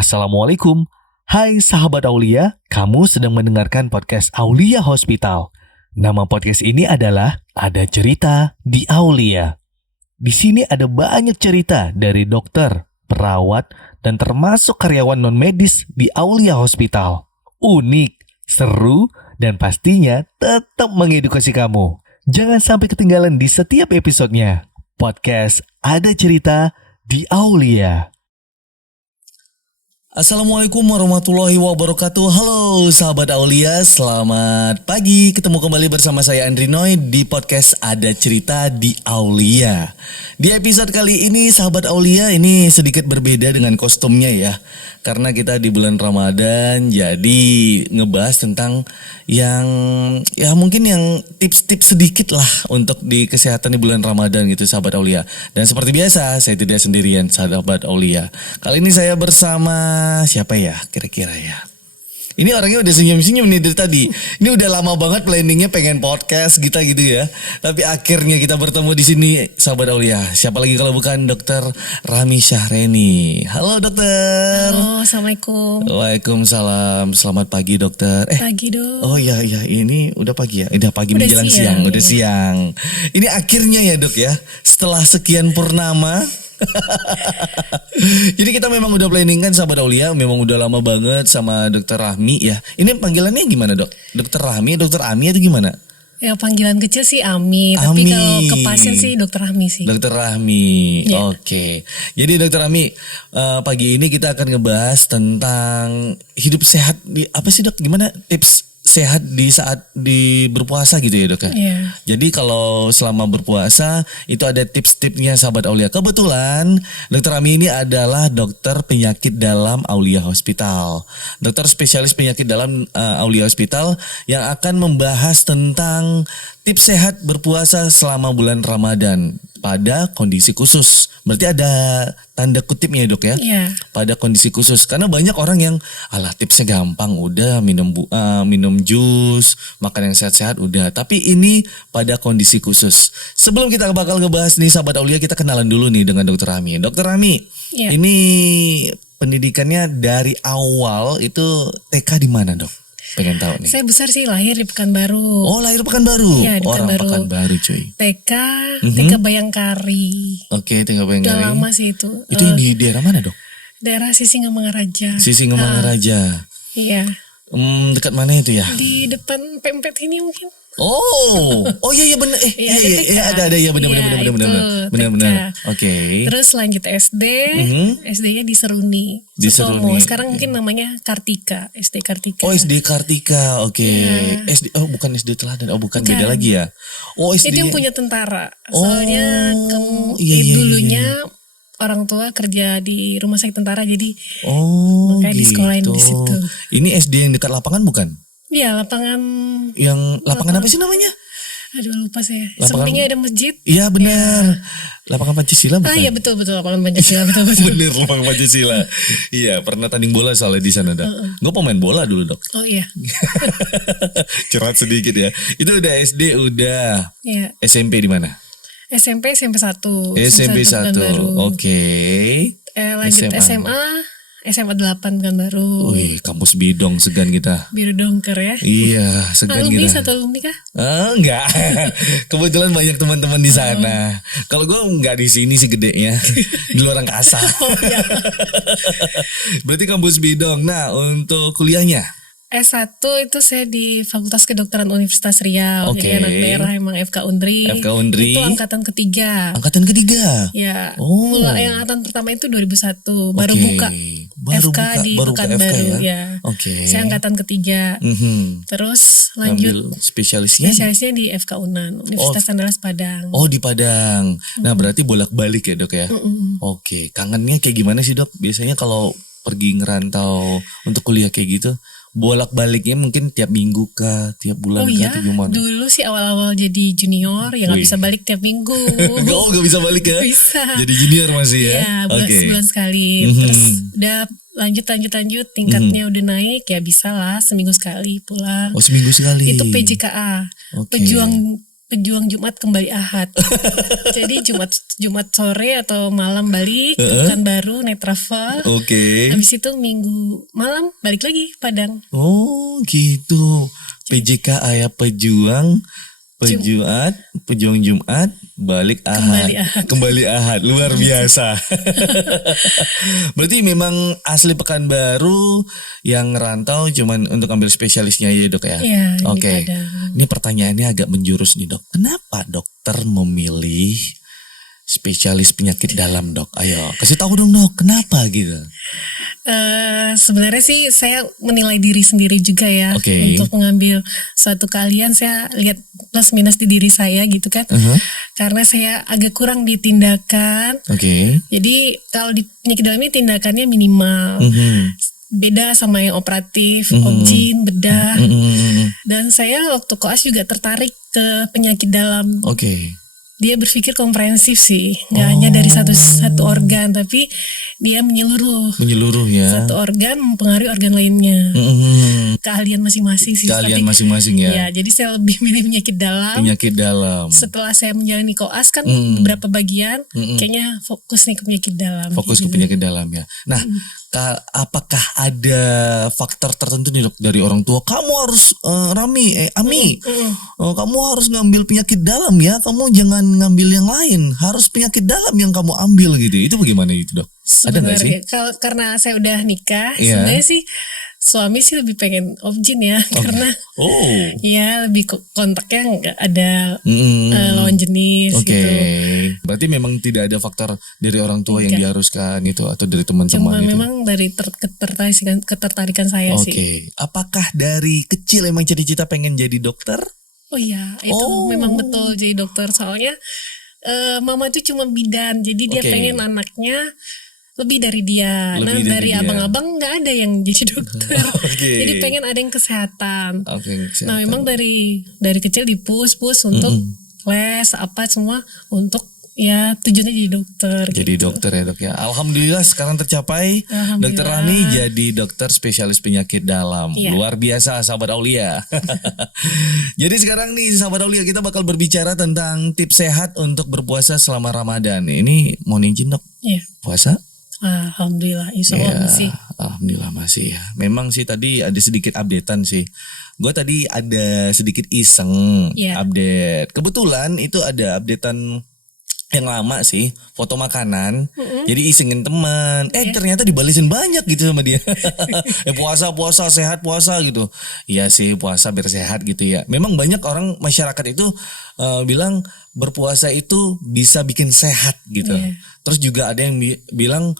Assalamualaikum. Hai sahabat Aulia, kamu sedang mendengarkan podcast Aulia Hospital. Nama podcast ini adalah Ada Cerita di Aulia. Di sini ada banyak cerita dari dokter, perawat, dan termasuk karyawan non-medis di Aulia Hospital. Unik, seru, dan pastinya tetap mengedukasi kamu. Jangan sampai ketinggalan di setiap episodenya. Podcast Ada Cerita di Aulia. Assalamualaikum warahmatullahi wabarakatuh. Halo sahabat Aulia, selamat pagi. Ketemu kembali bersama saya Andri Noy di podcast Ada Cerita di Aulia. Di episode kali ini sahabat Aulia, ini sedikit berbeda dengan kostumnya ya. Karena kita di bulan Ramadan, jadi ngebahas tentang yang mungkin yang tips-tips sedikit lah untuk di kesehatan di bulan Ramadan gitu sahabat Aulia. Dan seperti biasa, saya tidak sendirian sahabat Aulia. Kali ini saya bersama siapa ya kira-kira ya? Ini orangnya udah senyum-senyum nih dari tadi. Ini udah lama banget planningnya pengen podcast gitu ya. Tapi akhirnya kita bertemu di sini sahabat Aulia. Siapa lagi kalau bukan Dokter Rahmi Syahreni. Halo dokter. Halo, assalamualaikum. Waalaikumsalam. Selamat pagi dokter. Pagi dong. Oh iya ini udah pagi ya. Udah pagi menjelang siang. Udah siang. Ini akhirnya ya dok ya. Setelah sekian purnama. Jadi kita memang udah planning kan sahabat Aulia, memang udah lama banget sama Dokter Rahmi ya. Ini panggilannya gimana dok? Dokter Rahmi, Dokter Ami atau gimana? Ya panggilan kecil sih Ami, tapi kalau ke pasien sih Dokter Rahmi sih. Dokter Rahmi, ya. Oke. Jadi Dokter Rahmi, pagi ini kita akan ngebahas tentang hidup sehat. Apa sih dok? Gimana tips sehat di saat berpuasa gitu ya dok ya? Yeah. Jadi kalau selama berpuasa itu ada tips-tipsnya sahabat Aulia. Kebetulan Dokter Ami ini adalah dokter penyakit dalam Aulia Hospital. Dokter spesialis penyakit dalam Aulia Hospital yang akan membahas tentang tips sehat berpuasa selama bulan Ramadan pada kondisi khusus. Berarti ada tanda kutipnya ya dok ya? Yeah. Pada kondisi khusus. Karena banyak orang yang alah tipsnya gampang, udah minum jus, makan yang sehat-sehat udah. Tapi ini pada kondisi khusus. Sebelum kita bakal ngebahas nih sahabat Aulia, kita kenalan dulu nih dengan Dokter Rahmi. Dokter Rahmi, Yeah. ini pendidikannya dari awal itu TK di mana dok? Pengen tahu nih. Saya besar sih lahir di Pekanbaru. Oh lahir Pekanbaru. Iya, di Orang Pekanbaru. cuy. TK Bayangkari. Oke, TK Bayangkari. Udah lama sih itu. Itu yang di daerah mana dok? Daerah Sisingamangaraja. Sisingamangaraja. Iya. Dekat mana itu ya? Di depan Pempet ini mungkin. Oh iya benar. Ada ya benar. Oke. Terus lanjut SD, SD-nya di Seruni. Di Sutomo. Seruni. Sekarang mungkin namanya Kartika, SD Kartika. Oh SD Kartika, oke. Iya. SD, bukan SD Teladan, bukan beda lagi ya. Oh SD. Itu yang punya tentara. Soalnya dulunya orang tua kerja di rumah sakit tentara, jadi makanya gitu. di sekolahin di situ. Ini SD yang dekat lapangan bukan? Iya, lapangan. Yang lapangan apa sih namanya? Aduh lupa saya. Lapangan, sampingnya ada masjid. Iya benar. Ya. Lapangan Pancasila bukan? Iya betul lapangan Pancasila betul. Bener lapangan Pancasila. Iya pernah tanding bola soalnya di sana dah. Gue pemain bola dulu dok. Oh iya. Curhat sedikit ya. Itu udah SD udah. Iya. SMP di mana? SMP 1. SMP 1. Oke. Lanjut SMA 8 Pekanbaru. Wih, kampus bidong segan kita. Biru dongker ya. Iya, segan alumni, kita. Satu alumni kah? Enggak. Kebetulan banyak teman-teman di sana. Kalau gue enggak di sini sih gedenya. Di luar angkasa. Iya. Berarti kampus bidong. Nah, untuk kuliahnya? S1 itu saya di Fakultas Kedokteran Universitas Riau. Oke. Jadi anak daerah emang FK Undri. Itu angkatan ketiga. Angkatan ketiga? Ya. Oh. Yang angkatan pertama itu 2001. Baru buka. Di Pekanbaru ya. Oke. Saya angkatan ketiga. Terus lanjut. Spesialisnya di FK Unan. Universitas Andalas Padang. Oh di Padang. Nah berarti bolak-balik ya dok ya? Oke. Kangennya kayak gimana sih dok? Biasanya kalau pergi ngerantau untuk kuliah kayak gitu, bolak-baliknya mungkin tiap minggu kah, tiap bulan kah, atau gimana? Dulu sih awal-awal jadi junior ya nggak bisa balik tiap minggu. Nggak bisa balik ya? Bisa. Jadi junior masih ya? Iya, sebulan sekali. Terus udah lanjut tingkatnya udah naik ya bisa lah seminggu sekali pulang. Oh seminggu sekali. Itu PJKA. Okay. Pejuang pejuang Jumat kembali Ahad. Jadi Jumat sore atau malam balik ke Pekanbaru naik travel. Oke. Habis itu Minggu malam balik lagi Padang. Oh gitu. PJK ayah pejuang Jumat, balik Ahad. Kembali Ahad, luar biasa. Berarti memang asli Pekanbaru yang ngerantau cuman untuk ambil spesialisnya ya dok ya? Iya. Oke. Ini pertanyaannya agak menjurus nih dok. Kenapa dokter memilih spesialis penyakit dalam dok? Ayo kasih tahu dong dok, kenapa gitu? Sebenarnya sih saya menilai diri sendiri juga ya. Untuk mengambil suatu keahlian, saya lihat plus minus di diri saya gitu kan. Karena saya agak kurang di tindakan. Jadi kalau di penyakit dalam ini tindakannya minimal. Beda sama yang operatif, obgyn, bedah. Dan saya waktu koas juga tertarik ke penyakit dalam. Dia berpikir komprehensif sih, nggak hanya dari satu organ, tapi dia menyeluruh ya. Satu organ mempengaruhi organ lainnya. Keahlian masing-masing sih. Ya. Ya, jadi saya lebih milih penyakit dalam. Setelah saya menjalani koas kan beberapa bagian, kayaknya fokus nih ke penyakit dalam. Ke penyakit dalam ya. Nah, apakah ada faktor tertentu nih dok dari orang tua? Kamu harus Ami, kamu harus ngambil penyakit dalam ya. Kamu jangan ngambil yang lain. Harus penyakit dalam yang kamu ambil gitu. Itu bagaimana itu dok? Ada nggak sih? Karena saya udah nikah, sebenarnya sih suami sih lebih pengen obgyn ya, karena ya lebih kontaknya nggak ada lawan jenis gitu. Berarti memang tidak ada faktor dari orang tua yang diharuskan itu atau dari teman-teman Cuma itu. memang dari ketertarikan saya sih. Apakah dari kecil emang cita-cita pengen jadi dokter? Oh iya, itu memang betul jadi dokter. Soalnya mama itu cuma bidan, jadi dia pengen anaknya lebih dari dia. Dari abang-abang nggak ada yang jadi dokter. Jadi pengen ada yang kesehatan. Nah memang dari kecil push untuk les apa semua untuk ya tujuannya jadi dokter. Jadi gitu. Dokter ya dok ya. Alhamdulillah sekarang tercapai. Dokter Rani jadi dokter spesialis penyakit dalam. Luar biasa sahabat Aulia. Jadi sekarang nih sahabat Aulia, kita bakal berbicara tentang tips sehat untuk berpuasa selama Ramadan. Ini mohon izin dok. Puasa? Alhamdulillah, insya Allah masih. Alhamdulillah masih ya. Memang sih tadi ada sedikit updatean sih. Gue tadi ada sedikit iseng update. Kebetulan itu ada updatean yang lama sih, foto makanan. Jadi isengin teman. Ternyata dibalesin banyak gitu sama dia. Puasa sehat puasa gitu. Iya sih, puasa biar sehat gitu ya. Memang banyak orang masyarakat itu bilang berpuasa itu bisa bikin sehat gitu. Terus juga ada yang bilang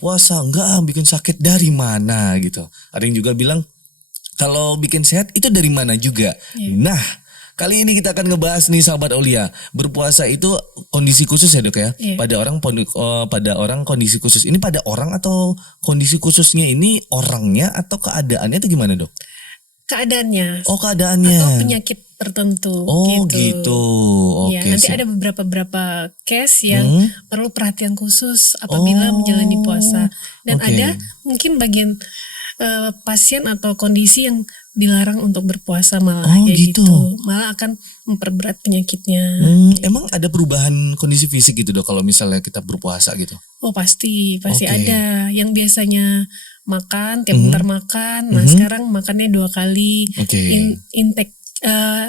puasa enggak bikin sakit, dari mana gitu. Ada yang juga bilang kalau bikin sehat itu dari mana juga. Nah, kali ini kita akan ngebahas nih sahabat Aulia, berpuasa itu kondisi khusus ya dok ya. Pada orang kondisi khusus. Ini pada orang atau kondisi khususnya ini orangnya atau keadaannya itu gimana dok? Keadaannya. Keadaannya. Atau penyakit tertentu. Gitu. Nanti ada beberapa case yang perlu perhatian khusus apabila menjalani puasa. Dan ada mungkin bagian pasien atau kondisi yang dilarang untuk berpuasa malah gitu. Malah akan memperberat penyakitnya. Emang ada perubahan kondisi fisik gitu dok kalau misalnya kita berpuasa gitu? Oh pasti ada. Yang biasanya makan tiap bentar makan, nah sekarang makannya 2 kali. Intake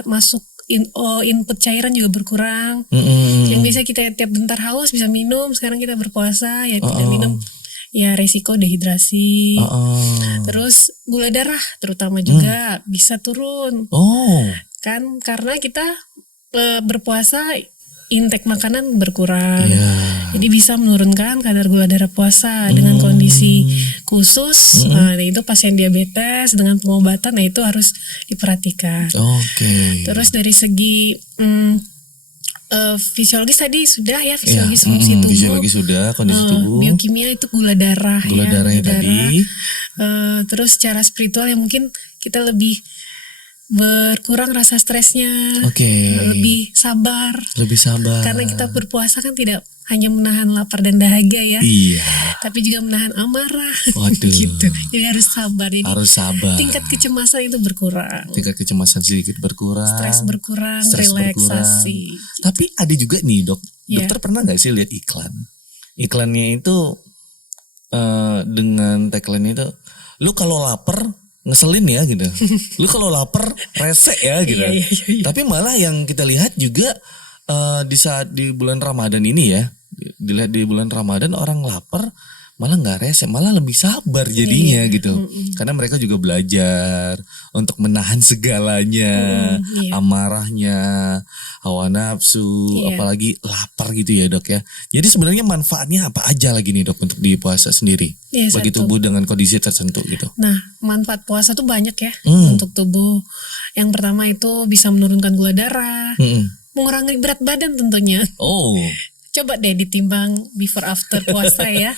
masuk input cairan juga berkurang. Yang biasa kita tiap bentar haus bisa minum, sekarang kita berpuasa ya tidak minum. Ya resiko dehidrasi. Terus gula darah terutama juga bisa turun. Kan karena kita berpuasa intake makanan berkurang. Jadi bisa menurunkan kadar gula darah puasa dengan kondisi khusus. Nah itu pasien diabetes dengan pengobatan, nah itu harus diperhatikan. Terus dari segi fisiologis tadi sudah ya, fisiologis fungsi tubuh. Fisiologis sudah, kondisi tubuh. Biokimia itu gula darah. Darahnya tadi. Terus secara spiritual ya mungkin kita lebih berkurang rasa stresnya. Lebih sabar. Lebih sabar. Karena kita berpuasa kan tidak hanya menahan lapar dan dahaga ya. Iya. Tapi juga menahan amarah. Waduh. Gitu. Jadi harus sabar. Jadi harus sabar. tingkat kecemasan itu berkurang. Tingkat kecemasan sedikit berkurang. Stres berkurang, stres relaksasi. Berkurang. Tapi ada juga nih dok. Yeah. Dokter pernah gak sih lihat iklan? Iklannya itu dengan tagline itu, lu kalau lapar ngeselin ya gitu. Lu kalau lapar rese ya gitu. Iya. Tapi malah yang kita lihat juga di saat di bulan Ramadan ini ya, dilihat di bulan Ramadan orang lapar malah nggak rese, malah lebih sabar jadinya gitu. Karena mereka juga belajar untuk menahan segalanya, amarahnya, hawa nafsu, apalagi lapar gitu ya dok ya. Jadi sebenarnya manfaatnya apa aja lagi nih dok untuk di puasa sendiri bagi tubuh dengan kondisi tertentu gitu. Nah manfaat puasa tuh banyak ya untuk tubuh. Yang pertama itu bisa menurunkan gula darah, mengurangi berat badan tentunya. Oh. Coba deh ditimbang before after puasa ya.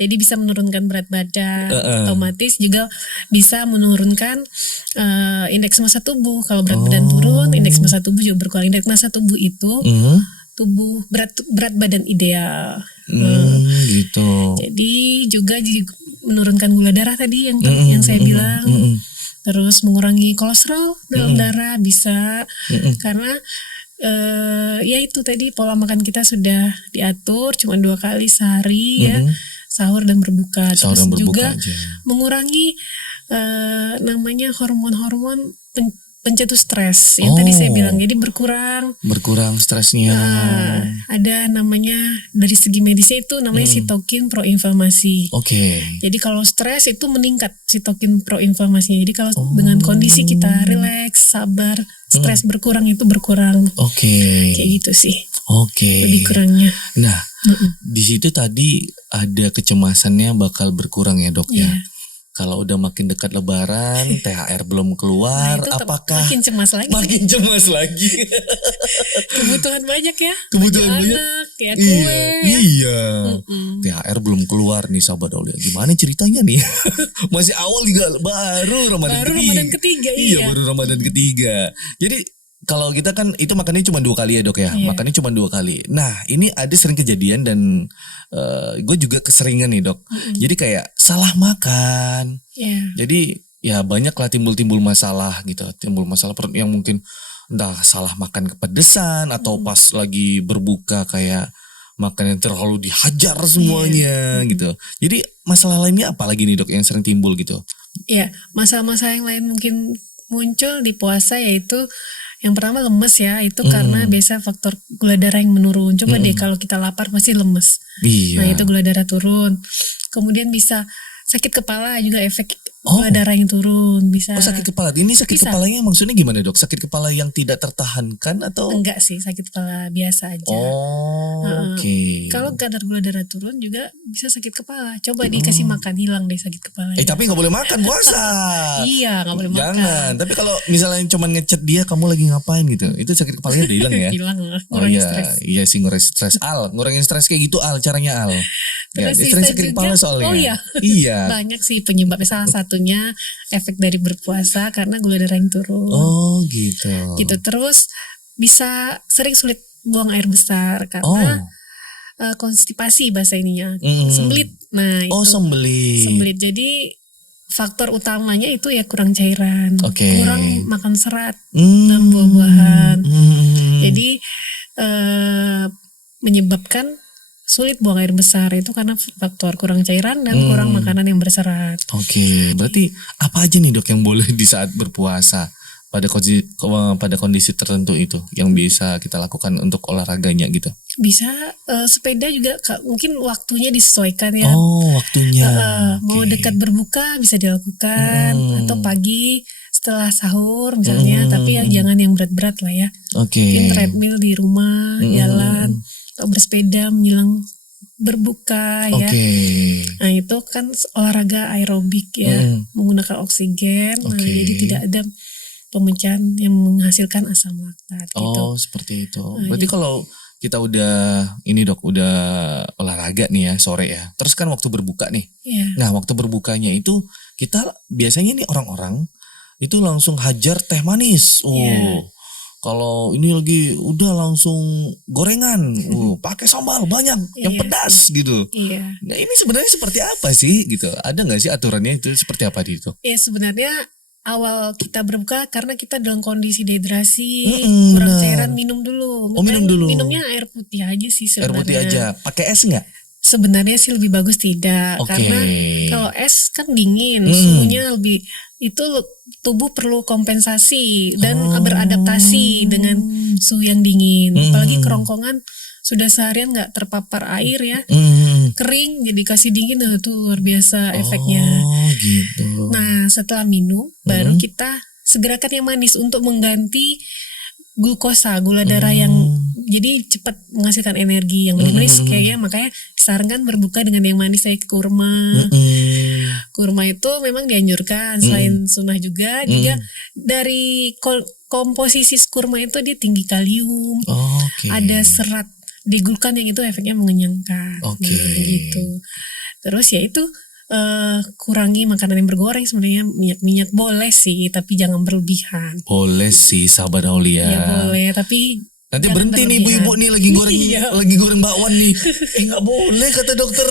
Jadi bisa menurunkan berat badan, otomatis juga bisa menurunkan indeks massa tubuh. Kalau berat badan turun, indeks massa tubuh juga berkurang. Indeks massa tubuh itu tubuh berat badan ideal. Gitu. Jadi juga menurunkan gula darah tadi yang saya bilang. Terus mengurangi kolesterol dalam darah bisa karena ya itu tadi pola makan kita sudah diatur cuma 2 kali sehari ya, sahur dan berbuka. Terus juga aja. Mengurangi namanya hormon-hormon pencetus stres yang tadi saya bilang, jadi berkurang stresnya. Ada namanya dari segi medisnya itu namanya sitokin proinflamasi. Jadi kalau stres itu meningkat sitokin proinflamasinya. Jadi kalau dengan kondisi kita rileks, sabar, stres berkurang itu berkurang. Kayak gitu sih. Lebih kurangnya. Nah, di situ tadi ada kecemasannya bakal berkurang ya dok ya. Kalau udah makin dekat Lebaran, THR belum keluar, apakah makin cemas lagi? Makin cemas lagi. Kebutuhan banyak ya. Kebutuhan banyak. Anak, ya kue. Iya. THR belum keluar nih sahabat Aulia. Gimana ceritanya nih? Masih awal juga, baru Ramadan ketiga. Iya, baru Ramadan ketiga. Jadi kalau kita kan itu makannya cuma 2 kali ya dok ya. Makannya cuma 2 kali. Nah ini ada sering kejadian dan gue juga keseringan nih dok. Jadi kayak salah makan. Jadi ya banyak lah timbul masalah gitu. Timbul masalah perut yang mungkin entah salah makan kepedesan atau pas lagi berbuka kayak makan yang terlalu dihajar semuanya gitu. Jadi masalah lainnya apa lagi nih dok yang sering timbul gitu? Iya, masalah-masalah yang lain mungkin muncul di puasa yaitu yang pertama lemes ya, itu karena biasa faktor gula darah yang menurun. Coba deh kalau kita lapar pasti lemes. Nah itu gula darah turun. Kemudian bisa sakit kepala juga efek gula darah yang turun bisa. Sakit kepala. Ini sakit kepalanya maksudnya gimana dok? Sakit kepala yang tidak tertahankan atau? Enggak sih, sakit kepala biasa aja. Kalau kadar gula darah turun juga bisa sakit kepala. Coba dikasih makan, hilang deh sakit kepala. Tapi gak boleh makan puasa. Iya gak boleh makan. Jangan. Tapi kalau misalnya cuma ngechat dia, kamu lagi ngapain gitu, itu sakit kepalanya udah hilang ya? Hilang lah, ngurangin stres. Iya sih, ngurangin stres. Ngurangin stres kayak gitu caranya Al. Terus sering sakit kepala soalnya. Iya. Banyak sih penyebabnya, salah satunya efek dari berpuasa karena gula darah yang turun. Gitu. Terus bisa sering sulit buang air besar karena konstipasi bahasa ininya. Sembelit. Nah, itu. Sembelit. Jadi faktor utamanya itu ya kurang cairan, kurang makan serat dan buah-buahan. Jadi menyebabkan sulit buang air besar itu karena faktor kurang cairan dan kurang makanan yang berserat. Berarti apa aja nih dok yang boleh di saat berpuasa pada kondisi tertentu itu yang bisa kita lakukan untuk olahraganya gitu? Bisa sepeda juga mungkin waktunya disesuaikan ya. Waktunya. Mau dekat berbuka bisa dilakukan atau pagi setelah sahur misalnya, tapi jangan yang berat-berat lah ya. Mungkin treadmill di rumah, jalan atau bersepeda menjelang berbuka ya. Nah itu kan olahraga aerobik ya, menggunakan oksigen. Nah jadi tidak ada pemecahan yang menghasilkan asam laktat gitu. Seperti itu. Berarti kalau kita udah udah olahraga nih ya sore ya. Terus kan waktu berbuka nih. Nah waktu berbukanya itu kita biasanya nih orang-orang itu langsung hajar teh manis. Kalau ini lagi udah langsung gorengan, pakai sambal banyak, yang pedas gitu. Iya. Nah ini sebenarnya seperti apa sih gitu? Ada nggak sih aturannya itu seperti apa di itu? Ya sebenarnya awal kita berbuka karena kita dalam kondisi dehidrasi, kurang cairan, minum dulu. Minum dulu. Minumnya air putih aja sih sebenarnya. Air putih aja. Pakai es nggak? Sebenarnya sih lebih bagus tidak, karena kalau es kan dingin, suhunya lebih, itu tubuh perlu kompensasi dan beradaptasi dengan suhu yang dingin. Apalagi kerongkongan sudah seharian nggak terpapar air ya, kering jadi kasih dingin, itu luar biasa efeknya. Gitu. Nah setelah minum baru kita segerakan yang manis untuk mengganti glukosa, gula darah yang jadi cepat menghasilkan energi yang manis. Kayaknya makanya disarankan berbuka dengan yang manis, kayak kurma. Kurma itu memang dianjurkan selain sunnah juga dari komposisi kurma itu dia tinggi kalium, ada serat di glukan yang itu efeknya mengenyangkan. Nah, gitu. Terus ya itu kurangi makanan yang bergoreng, sebenarnya minyak boleh sih tapi jangan berlebihan. Boleh sih sahabat Aulia. Ya boleh tapi nanti berhenti nih ibu-ibu nih lagi goreng lagi goreng bakwan nih. Nggak boleh kata dokter.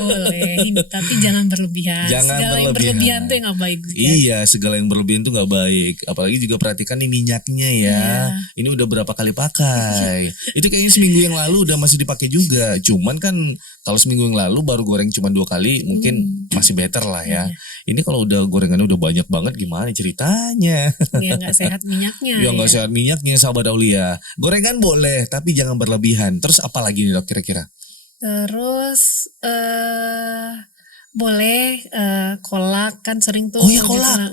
Boleh tapi jangan berlebihan. Segala yang berlebihan tuh yang nggak baik. Iya, segala yang berlebihan tuh nggak baik. Apalagi juga perhatikan nih minyaknya ya. Ini udah berapa kali pakai. Itu kayaknya seminggu yang lalu udah masih dipakai juga. Cuman kan kalau seminggu yang lalu baru goreng cuma 2 kali mungkin masih better lah ya. Ini kalau udah gorengannya udah banyak banget gimana ceritanya? Ya nggak sehat minyaknya. Ya nggak sehat minyaknya sahabat Aulia. Gorengan boleh tapi jangan berlebihan. Terus apa lagi nih dok kira-kira? Terus boleh kolak kan sering tuh. Oh iya kolak.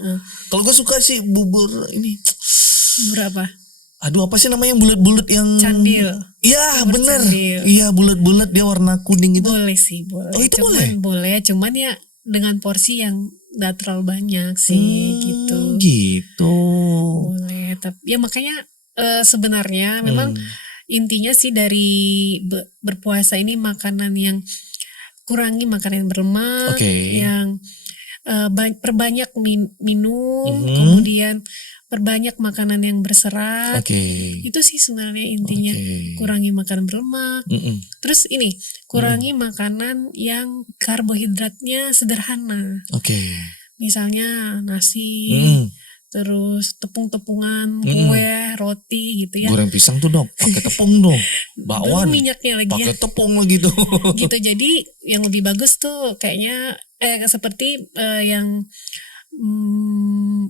Kalau gue suka sih bubur ini. Bubur apa? Aduh apa sih namanya yang bulat-bulat yang candil? Iya bener. Iya bulat-bulat dia warna kuning itu. Boleh sih boleh. Oh itu cuman boleh. Cuman ya dengan porsi yang gak terlalu banyak sih gitu. Gitu. Boleh. Tapi ya makanya sebenarnya memang intinya sih dari berpuasa ini makanan yang kurangi makanan yang berlemak, yang perbanyak minum, kemudian perbanyak makanan yang berserat. Itu sih sebenarnya intinya. Kurangi makanan berlemak. Terus ini kurangi makanan yang karbohidratnya sederhana. Misalnya nasi, terus tepung-tepungan, kue, roti gitu ya. Goreng pisang tuh dong, pakai tepung dong. Bakwan, minyaknya lagi pakai tepung lagi tuh. Gitu, jadi yang lebih bagus tuh kayaknya seperti yang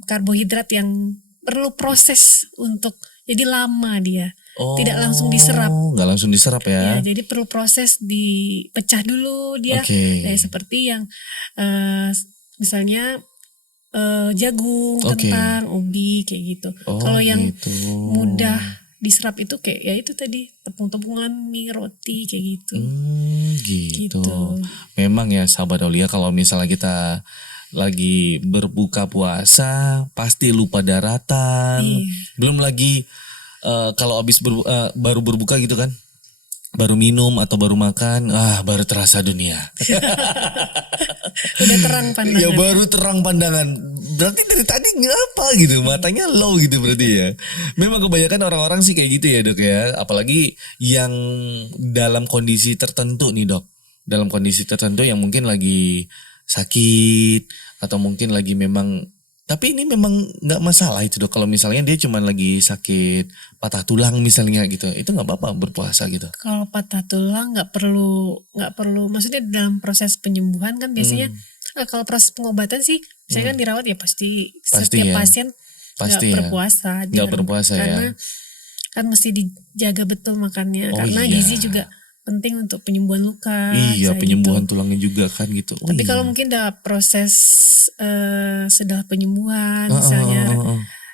karbohidrat yang perlu proses untuk jadi lama dia. Tidak langsung diserap. Nggak langsung diserap ya. Jadi perlu proses dipecah dulu dia. Kayak seperti yang misalnya jagung, kentang, ubi kayak gitu. Kalau yang mudah diserap itu kayak ya itu tadi tepung-tepungan, mie, roti kayak gitu. Gitu. Memang ya sahabat Aulia kalau misalnya kita lagi berbuka puasa pasti lupa daratan. Belum lagi kalau habis baru berbuka gitu kan, baru minum atau baru makan, baru terasa dunia. Udah terang pandangan. Ya baru terang pandangan. Berarti dari tadi ngapa gitu, matanya low gitu berarti ya. Memang kebanyakan orang-orang sih kayak gitu ya dok ya. Apalagi yang dalam kondisi tertentu nih dok. Dalam kondisi tertentu yang mungkin lagi sakit atau mungkin lagi memang, tapi ini memang nggak masalah itu dok kalau misalnya dia cuma lagi sakit patah tulang misalnya gitu, itu nggak apa-apa berpuasa gitu. Kalau patah tulang nggak perlu maksudnya dalam proses penyembuhan kan biasanya kalau proses pengobatan sih saya kan dirawat ya pasti setiap pasien nggak berpuasa, nggak berpuasa karena kan mesti dijaga betul makannya karena gizi juga penting untuk penyembuhan luka. Iya, penyembuhan tulangnya juga kan gitu. Tapi kalau mungkin udah proses setelah penyembuhan, misalnya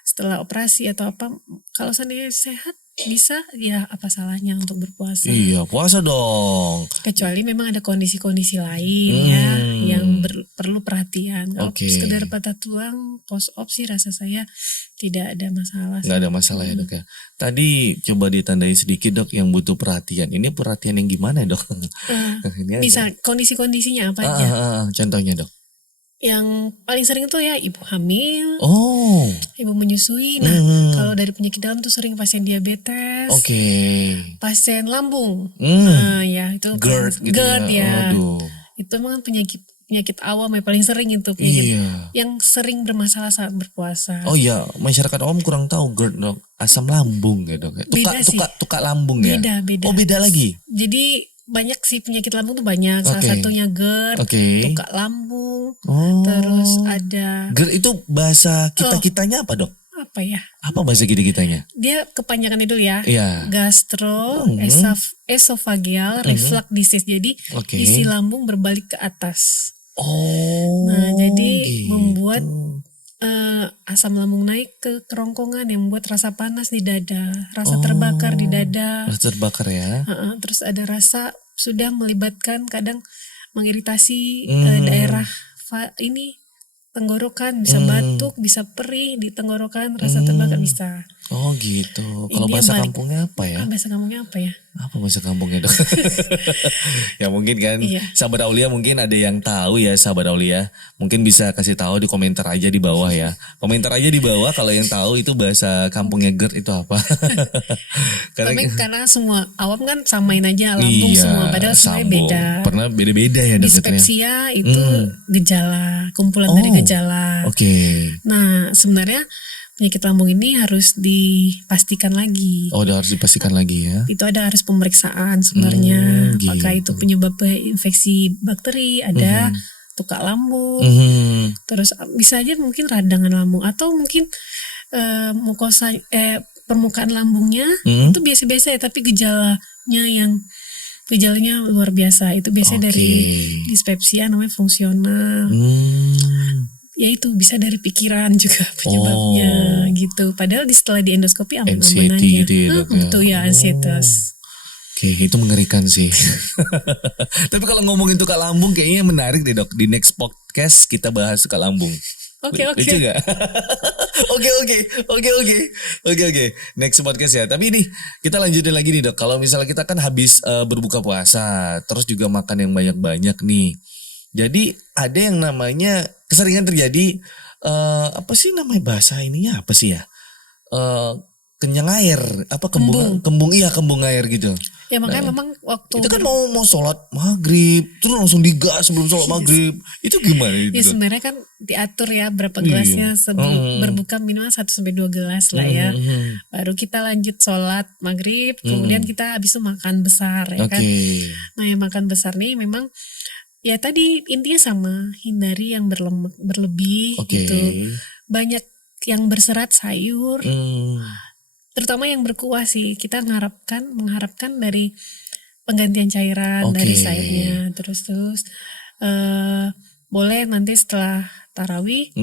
setelah operasi atau apa, kalau seandainya sehat bisa ya apa salahnya untuk berpuasa? Iya, puasa dong. Kecuali memang ada kondisi-kondisi lain ya yang perlu perhatian. Kalau sekedar patah tulang post op sih rasa saya tidak ada masalah. Nggak ada masalah ya dok ya. Tadi coba ditandai sedikit dok yang butuh perhatian. Ini perhatian yang gimana dok? Bisa kondisi-kondisinya apa aja? Contohnya dok. Yang paling sering tuh ya ibu hamil, Oh. ibu menyusui. Nah, kalau dari penyakit dalam tuh sering pasien diabetes, Oke. pasien lambung. Hmm. Nah, ya itu GERD gitu GERD ya. ya. Aduh. Itu memang penyakit awam yang paling sering itu penyakit Iya. yang sering bermasalah saat berpuasa. Oh iya, masyarakat awam kurang tahu GERD dok. Asam lambung ya dok. Beda sih. Tukak lambung ya. Beda. Oh beda lagi. Jadi banyak sih penyakit lambung tuh banyak. Salah Oke. satunya GERD, Oke. tukak lambung. Oh. Terus ada GERD itu bahasa kitanya apa dok? apa ya? Apa bahasa kitanya? Dia kepanjangannya dulu ya. Iya. Gastro esophageal reflux disease. Jadi Oke. isi lambung berbalik ke atas. Oh. Nah, jadi gitu. membuat asam lambung naik ke kerongkongan yang membuat rasa panas di dada, rasa terbakar di dada. Rasa terbakar ya. Terus ada rasa sudah melibatkan kadang mengiritasi daerah tenggorokan, bisa batuk, bisa perih di tenggorokan, rasa terbakar bisa. Oh gitu. Kalau Ini bahasa balik. kampungnya apa ya? Bahasa kampungnya apa ya? Apa bahasa kampungnya dok? Ya mungkin kan Iya. sahabat Aulia mungkin ada yang tahu ya sahabat Aulia. Mungkin bisa kasih tahu di komentar aja di bawah ya. Komentar aja di bawah kalau yang tahu itu bahasa kampungnya GERD itu apa. Tapi karena semua awam kan samain aja lambung iya, semua, padahal sebenarnya sambung. beda. Pernah beda-beda ya dok. Dispepsia itu gejala, kumpulan dari gejala. Oke. Nah, sebenarnya penyakit lambung ini harus dipastikan lagi. Oh, udah harus dipastikan lagi ya. Itu harus pemeriksaan sebenarnya. Apakah gitu. itu penyebab infeksi bakteri, ada tukak lambung. Terus bisa aja mungkin radangan lambung atau mungkin mukosa permukaan lambungnya itu biasa-biasa ya, tapi gejalanya luar biasa. Itu biasanya dari dispepsia namanya fungsional. Ya itu bisa dari pikiran juga penyebabnya gitu. Padahal setelah di endoskopi aman-aman aja. Gitu ya, betul ya, anxietas. Oke, itu mengerikan sih. Tapi kalau ngomongin tukak lambung kayaknya menarik deh dok. Di next podcast kita bahas tukak lambung. Oke. Lucu gak? Oke. Next podcast ya. Tapi ini kita lanjutin lagi nih dok. Kalau misalnya kita kan habis berbuka puasa, terus juga makan yang banyak-banyak nih. Jadi ada yang namanya keseringan terjadi apa sih namanya bahasa ininya apa sih ya? Kenyang air, apa kembung air gitu. Ya makanya memang waktu itu kan mau sholat maghrib, terus langsung digas sebelum sholat maghrib. Itu gimana itu? Ya sebenarnya kan diatur ya berapa gelasnya sebelum berbuka, minimal 1-2 gelas lah ya. Baru kita lanjut sholat maghrib, kemudian kita habis itu makan besar ya kan. Nah yang makan besar nih memang ya tadi intinya sama, hindari yang berlemak berlebih gitu. Banyak yang berserat sayur. Terutama yang berkuah sih, kita mengharapkan dari penggantian cairan dari sayurnya. Terus boleh nanti setelah tarawih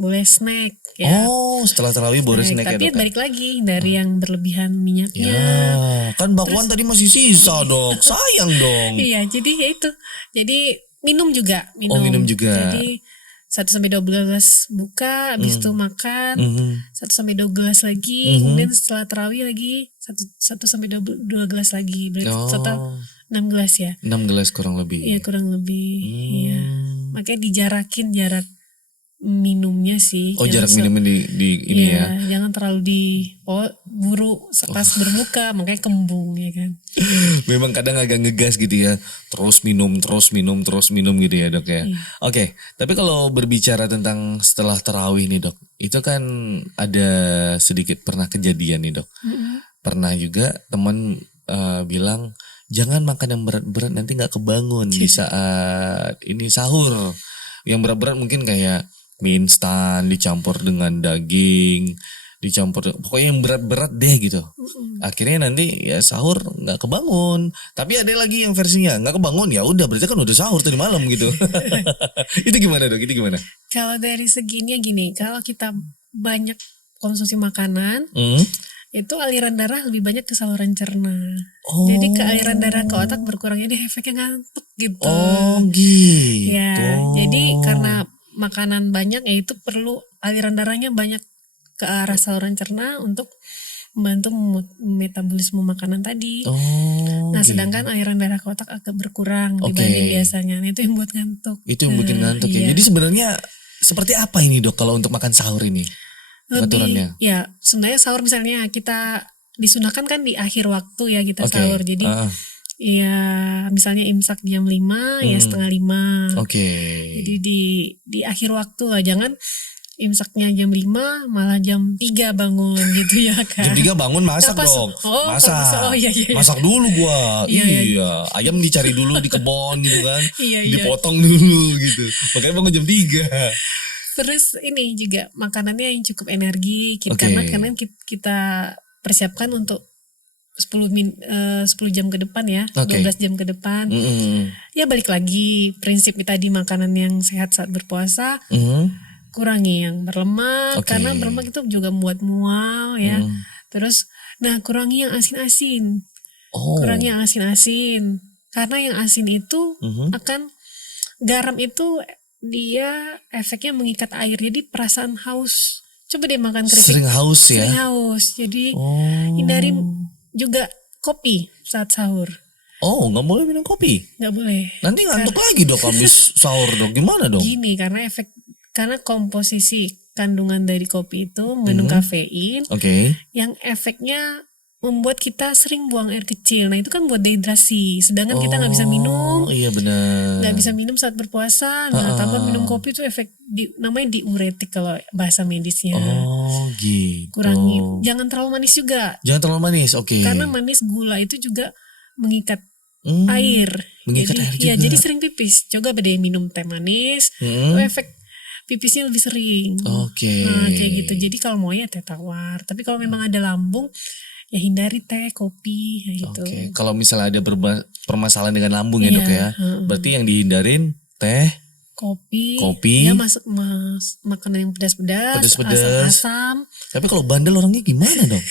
boleh snack ya. Oh, setelah tarawih boleh snack ya. Tapi balik lagi dari yang berlebihan minyaknya. Ya, kan bakwan tadi masih sisa dok, sayang dong. Iya, jadi ya itu. Jadi minum juga. Minum juga. Jadi 1-2 gelas buka, habis itu makan, 1-2 gelas lagi, kemudian setelah tarawih lagi 1-2 gelas lagi, berarti total 6 gelas ya. 6 gelas kurang lebih. Iya kurang lebih. Iya. Makanya dijarakin jarak minumnya sih. Oh jarak minumnya di ini ya. Jangan terlalu buru pas berbuka, makanya kembung ya kan. Memang kadang agak ngegas gitu ya. Terus minum gitu ya dok ya. Oke, tapi kalau berbicara tentang setelah tarawih nih dok. Itu kan ada sedikit pernah kejadian nih dok. Pernah juga teman bilang jangan makan yang berat-berat nanti gak kebangun di saat ini sahur. Yang berat-berat mungkin kayak mie instan dicampur dengan daging, pokoknya yang berat-berat deh gitu. Akhirnya nanti ya sahur nggak kebangun. Tapi ada lagi yang versinya nggak kebangun, ya udah berarti kan udah sahur tadi malam gitu. Itu gimana dok? Itu gimana? Kalau dari seginya gini, kalau kita banyak konsumsi makanan, itu aliran darah lebih banyak ke saluran cerna. Jadi ke aliran darah ke otak berkurang, jadi efeknya ngantuk gitu. Oh gitu. Ya, jadi karena makanan banyak ya itu perlu aliran darahnya banyak ke arah saluran cerna untuk membantu metabolisme makanan tadi. Nah, sedangkan airan darah ke otak agak berkurang dibanding biasanya. Nah, itu yang buat ngantuk. Itu yang bikin ngantuk ya. Jadi sebenarnya seperti apa ini dok kalau untuk makan sahur ini? Aturannya? Ya, sebenarnya sahur misalnya kita disunahkan kan di akhir waktu ya kita sahur. Jadi ya misalnya imsak jam 5 ya setengah 5. Jadi di akhir waktu lah, jangan imsaknya jam 5 malah jam 3 bangun gitu ya kan. Jam 3 bangun masak dong. Masak. Iya. Masak dulu gua. Iya. Ayam dicari dulu di kebon gitu kan. Dipotong dulu gitu. Makanya bangun jam 3. Terus ini juga makanannya yang cukup energi karena kita persiapkan untuk 10 jam ke depan ya, 12 jam ke depan. Ya balik lagi prinsip tadi, makanan yang sehat saat berpuasa. Kurangi yang berlemak karena berlemak itu juga membuat mual ya. Terus kurangi yang asin-asin. Kurangi yang asin-asin karena yang asin itu akan, garam itu dia efeknya mengikat air, jadi perasaan haus. Coba deh makan keripik. Sering haus ya? Sering haus. Jadi hindari juga kopi saat sahur. Gak boleh minum kopi? Gak boleh. Nanti ngantuk lagi dok habis sahur dok. Gimana dong? Gini, karena komposisi kandungan dari kopi itu mengandung kafein. Yang efeknya membuat kita sering buang air kecil. Nah itu kan buat dehidrasi. Sedangkan kita gak bisa minum. Iya benar. Gak bisa minum saat berpuasa. Nah tambah minum kopi itu namanya diuretik kalau bahasa medisnya. Gitu. Kurangi. Jangan terlalu manis juga. Jangan terlalu manis, Karena manis, gula itu juga mengikat air. Mengikat air juga. Jadi sering pipis. Coba deh minum teh manis. Itu efek pipisnya lebih sering. Nah kayak gitu. Jadi kalau mau ya teh tawar. Tapi kalau memang ada lambung, ya hindari teh, kopi gitu. Kalau misalnya ada permasalahan dengan lambung ya dok ya. Berarti yang dihindarin teh, kopi. Ya makanan yang pedas-pedas, asam-asam. Tapi kalau bandel orangnya gimana dok?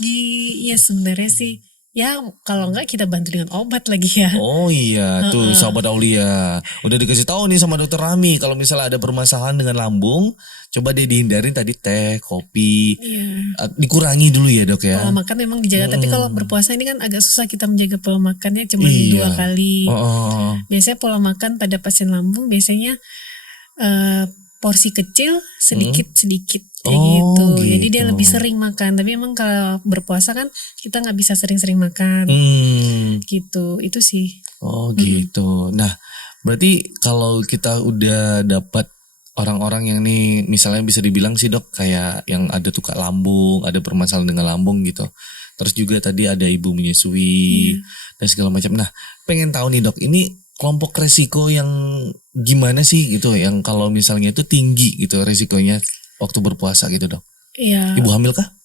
Ya sebenarnya sih, ya kalau enggak kita bantu dengan obat lagi ya. Tuh sahabat Aulia, udah dikasih tahu nih sama dokter Rami, kalau misalnya ada permasalahan dengan lambung, coba deh dihindarin tadi teh, kopi, dikurangi dulu ya dok ya. Pola makan memang dijaga, tapi kalau berpuasa ini kan agak susah kita menjaga pola makannya, cuma 2 kali. Biasanya pola makan pada pasien lambung biasanya porsi kecil sedikit-sedikit kayak gitu. Jadi dia lebih sering makan. Tapi emang kalau berpuasa kan kita nggak bisa sering-sering makan. Gitu. Itu sih. Gitu. Nah, berarti kalau kita udah dapat orang-orang yang nih misalnya bisa dibilang sih dok kayak yang ada tukar lambung, ada permasalahan dengan lambung gitu. Terus juga tadi ada ibu menyusui dan segala macam. Nah, pengen tahu nih dok, ini kelompok resiko yang gimana sih gitu, yang kalau misalnya itu tinggi gitu resikonya waktu berpuasa gitu dok? Ibu hamil kah?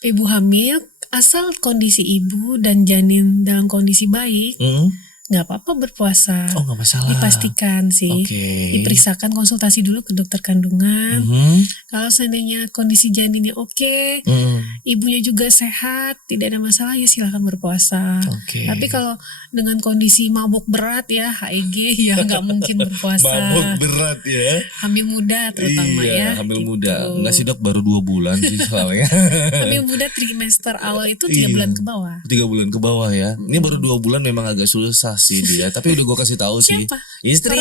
Ibu hamil, asal kondisi ibu dan janin dalam kondisi baik, nggak apa-apa berpuasa. Nggak masalah. Dipastikan sih. Diperiksakan, konsultasi dulu ke dokter kandungan. Kalau seandainya kondisi janinnya ibunya juga sehat, tidak ada masalah, ya silakan berpuasa. Tapi kalau dengan kondisi mabuk berat ya, HEG ya nggak mungkin berpuasa. Mabuk berat ya. Hamil muda terutama ya. Hamil muda. Enggak sih dok, baru 2 bulan sih soalnya. Hamil muda trimester awal itu 3 bulan ke bawah. 3 bulan ke bawah ya. Ini baru 2 bulan memang agak susah sih dia, tapi udah gue kasih tahu sih. Siapa? Istri.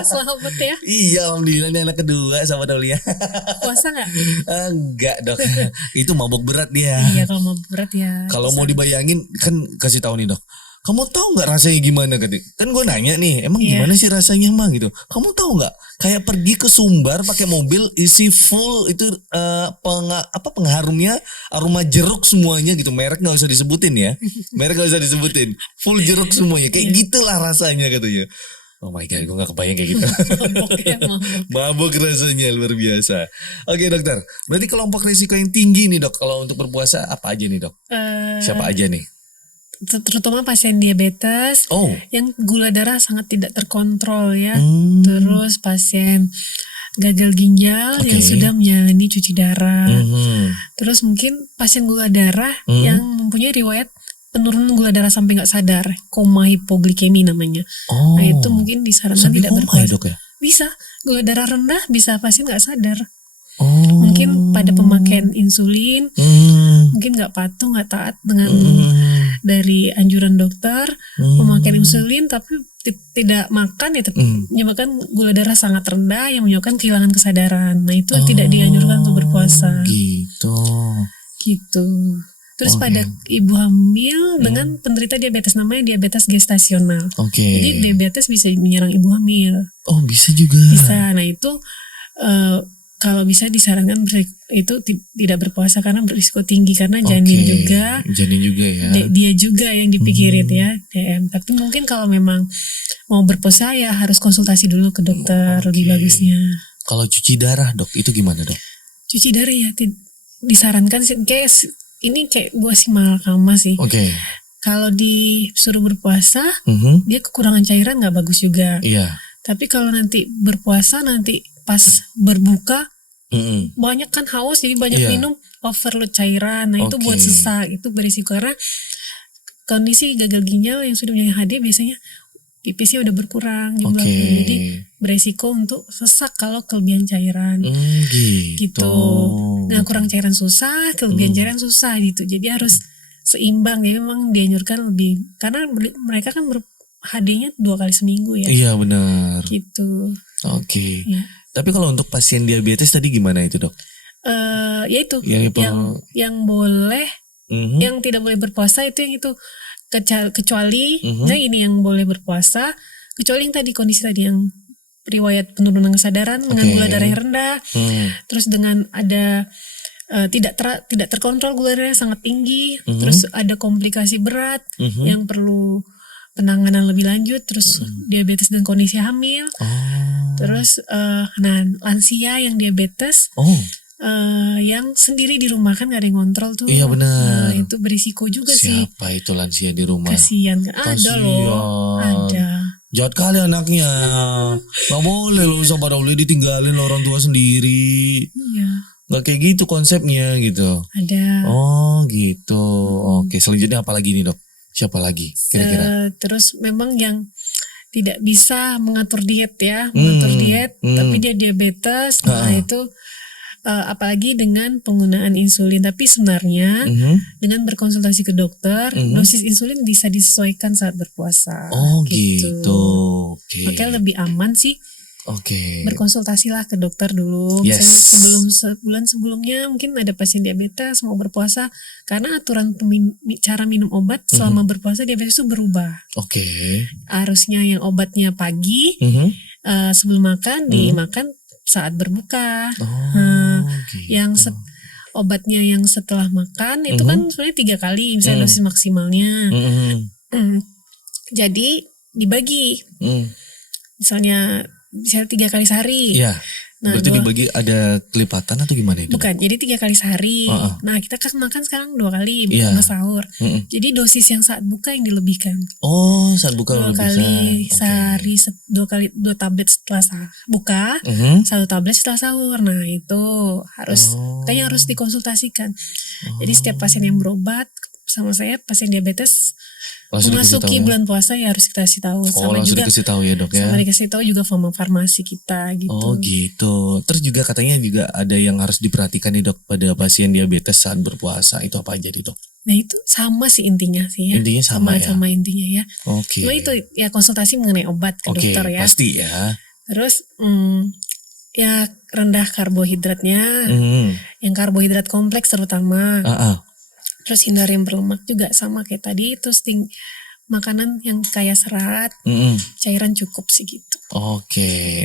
Selamat ya. Iya, alhamdulillah ini anak kedua sama Aulia. Puasa nggak? Enggak dok, itu mabuk berat dia. Iya, kalau mabuk berat ya. Kalau mau dibayangin kan kasih tahu nih dok. Kamu tahu nggak rasanya gimana kan gue nanya nih, emang gimana sih rasanya mah gitu. Kamu tahu nggak? Kayak pergi ke Sumbar pakai mobil isi full itu pengharumnya aroma jeruk semuanya gitu. Merek nggak usah disebutin ya. Merek nggak usah disebutin. Full jeruk semuanya. Kayak gitulah rasanya katanya. Oh my god, gue gak kebayang kayak gitu. Mabuk rasanya luar biasa. Oke dokter, berarti kelompok risiko yang tinggi nih dok kalau untuk berpuasa apa aja nih dok? Siapa aja nih? Terutama pasien diabetes yang gula darah sangat tidak terkontrol ya. Terus pasien gagal ginjal yang sudah menjalani cuci darah. Terus mungkin pasien gula darah yang mempunyai riwayat penurunan gula darah sampai nggak sadar, koma hipoglikemi namanya. Nah itu mungkin disarankan tidak berpuasa. Ya, dok, ya? Bisa, gula darah rendah bisa pasien nggak sadar. Mungkin pada pemakaian insulin, mungkin nggak patuh, nggak taat dengan dari anjuran dokter pemakaian insulin, tapi tidak makan, ya menyebabkan gula darah sangat rendah yang menyebabkan kehilangan kesadaran. Nah itu tidak dianjurkan untuk berpuasa. Gitu. Terus pada ibu hamil dengan penderita diabetes, namanya diabetes gestasional. Jadi diabetes bisa menyerang ibu hamil. Oh, bisa juga. Bisa. Nah itu kalau bisa disarankan itu tidak berpuasa karena berisiko tinggi, karena janin juga ya. Dia juga yang dipikirin ya, DM. Tapi mungkin kalau memang mau berpuasa ya harus konsultasi dulu ke dokter lebih bagusnya. Kalau cuci darah, Dok, itu gimana, Dok? Cuci darah ya disarankan kayak buah si malakama sih. Kalau disuruh berpuasa, dia kekurangan cairan nggak bagus juga. Tapi kalau nanti berpuasa, nanti pas berbuka banyak kan haus, jadi banyak minum, overload cairan. Nah itu buat sesak, itu berisiko karena kondisi gagal ginjal yang sudah punya HD biasanya pipisnya udah berkurang jumlahnya, jadi beresiko untuk sesak kalau kelebihan cairan. Gitu. Nah kurang cairan susah, kelebihan cairan susah gitu. Jadi harus seimbang. Jadi memang dianjurkan lebih, karena mereka kan HD-nya 2 kali seminggu ya. Iya benar. Gitu. Ya. Tapi kalau untuk pasien diabetes tadi gimana itu, Dok? Yaitu yang boleh, yang tidak boleh berpuasa itu yang itu. Kecuali nah ini yang boleh berpuasa, kecuali yang tadi kondisi tadi yang riwayat penurunan kesadaran dengan gula darah yang rendah, terus dengan ada tidak terkontrol gula darahnya sangat tinggi, terus ada komplikasi berat yang perlu penanganan lebih lanjut, terus diabetes dan kondisi hamil, terus lansia yang diabetes. Yang sendiri di rumah kan gak ada yang ngontrol tuh. Iya benar. Nah, itu berisiko juga sih. Siapa itu lansia di rumah? Kasian. Ada loh. Ada. Jahat kali anaknya. Gak boleh loh sahabat Aulia ditinggalin orang tua sendiri. Iya. Gak kayak gitu konsepnya gitu. Ada. Oh gitu. Oke, selanjutnya apa lagi nih, Dok? Siapa lagi kira-kira? Terus memang yang tidak bisa mengatur diet ya. Mengatur diet tapi dia diabetes. Nah itu apalagi dengan penggunaan insulin. Tapi sebenarnya dengan berkonsultasi ke dokter, dosis insulin bisa disesuaikan saat berpuasa. Gitu. Makanya lebih aman sih. Berkonsultasilah ke dokter dulu. Misalnya sebulan sebelumnya mungkin ada pasien diabetes mau berpuasa, karena aturan cara minum obat selama berpuasa diabetes itu berubah. Harusnya yang obatnya pagi sebelum makan dimakan saat berbuka. Yang obatnya yang setelah makan itu kan sebenarnya 3 kali misalnya dosis maksimalnya. Jadi dibagi. Misalnya bisa 3 kali sehari. Nah, berarti dibagi ada kelipatan atau gimana itu? Bukan, jadi 3 kali sehari. Nah kita kan makan sekarang 2 kali buka sahur. Jadi dosis yang saat buka yang dilebihkan. Saat buka 2 kali sehari, 2 tablet setelah buka, 1 tablet setelah sahur. Nah itu kayaknya harus dikonsultasikan. Jadi setiap pasien yang berobat sama saya, pasien diabetes memasuki bulan puasa ya harus dikasih tahu. Sama langsung juga dikasih tahu ya, Dok ya. Sama dikasih tahu juga farmasi kita gitu. Gitu. Terus juga katanya juga ada yang harus diperhatikan nih, Dok, pada pasien diabetes saat berpuasa. Itu apa aja nih, Dok? Nah itu sama sih intinya sih ya. Intinya sama ya. Sama intinya ya. Cuma itu ya konsultasi mengenai obat ke dokter ya. Pasti ya. Terus ya rendah karbohidratnya, yang karbohidrat kompleks terutama. Terus hindari yang berlemak juga sama kayak tadi. Terus makanan yang kaya serat, cairan cukup sih gitu.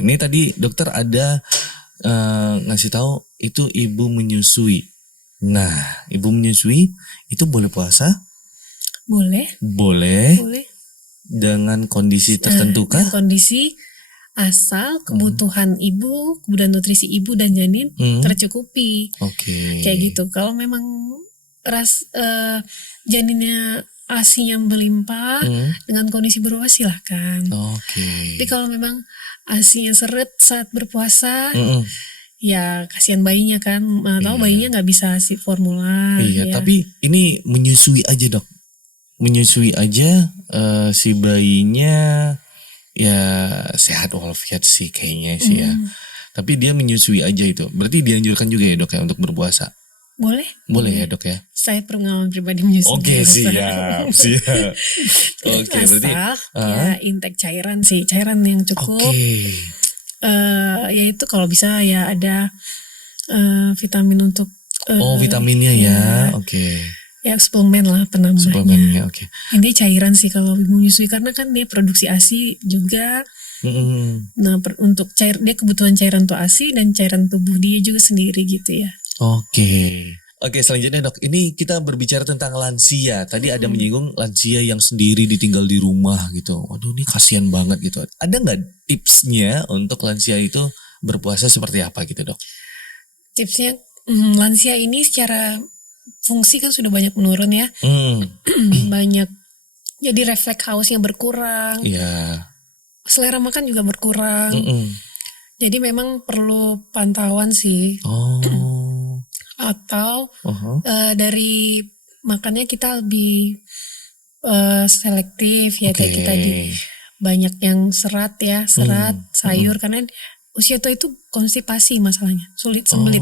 Ini tadi dokter ada ngasih tahu itu ibu menyusui. Nah, ibu menyusui itu boleh puasa? Boleh. Dengan kondisi tertentu kah? Dengan kondisi asal kebutuhan ibu, kebutuhan nutrisi ibu dan janin tercukupi. Kayak gitu. Kalau memang janinnya ASI-nya melimpah dengan kondisi berubah silahkan. Tapi kalau memang ASI-nya seret saat berpuasa, ya kasihan bayinya kan. Tahu bayinya nggak bisa ASI formula. Tapi ini menyusui aja, Dok. Menyusui aja si bayinya ya sehat walafiat sih kayaknya sih ya. Tapi dia menyusui aja itu. Berarti dianjurkan juga ya dok ya untuk berpuasa? Boleh. Boleh ya dok ya? Saya pengalaman pribadi menyusui. Oke, siap. Oke, berarti ya intake cairan sih, cairan yang cukup. Yaitu kalau bisa ya ada vitamin untuk vitaminnya ya. Oke. Ya suplemen lah penambahnya. Suplemennya, oke. Ini cairan sih kalau menyusui karena kan dia produksi ASI juga. Nah untuk dia kebutuhan cairan tuh ASI dan cairan tubuh dia juga sendiri gitu ya. Oke, selanjutnya dok, ini kita berbicara tentang lansia. Tadi ada menyinggung lansia yang sendiri ditinggal di rumah gitu. Waduh, ini kasihan banget gitu. Ada nggak tipsnya untuk lansia itu berpuasa seperti apa gitu dok? Tipsnya lansia ini secara fungsi kan sudah banyak menurun ya. Banyak, jadi refleks hausnya berkurang. Iya. Selera makan juga berkurang. Jadi memang perlu pantauan sih. Atau dari makannya kita lebih selektif ya, kayak kita banyak yang serat ya, sayur karena usia tua itu konstipasi masalahnya, sulit sembelit.